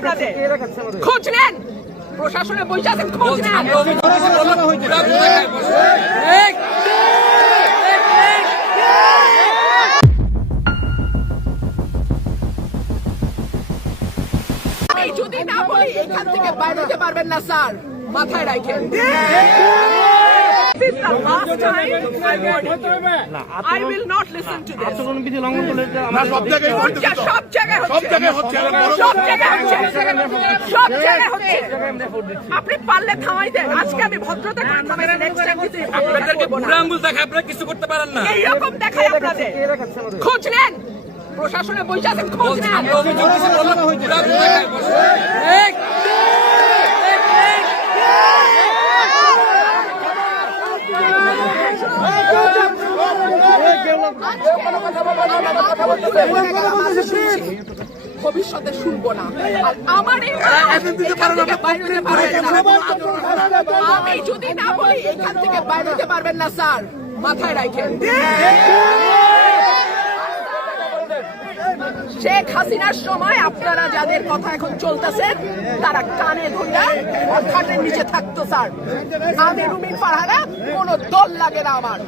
আপনাদের খোঁজ নেন, প্রশাসনে বসে আছেন, খোঁজ নেন। আমি যদি না বলি এখান থেকে বাইরে যেতে পারবেন না স্যার, মাথায় রাখেন। This is the last time I will not listen to this. সব জায়গায় হচ্ছে। আপনি পারলে থামাই দেন। আজকে আমি ভদ্রতা করে থামাইছি, নেক্সট টাইম কিছু আপনাদেরকে বুড়া আঙ্গুল দেখায় আপনারা কিছু করতে পারেন না। এইরকম দেখায় আপনাদের। খোঁজ নেন, প্রশাসনে বসে আছেন, খোঁজ নেন। ভবিষ্যতে শুনবো না। আর আমার আমি যদি না বলি এখান থেকে বাইরে যেতে পারবেন না স্যার, মাথায় রাখেন। শেখ হাসিনার সময় আপনারা যাদের কথা এখন চলতেছেন তারা কানে ধরে খাটের নিচে থাকতো স্যার। আমি রুমিন ফারহানা, কোনো দল লাগে না আমার।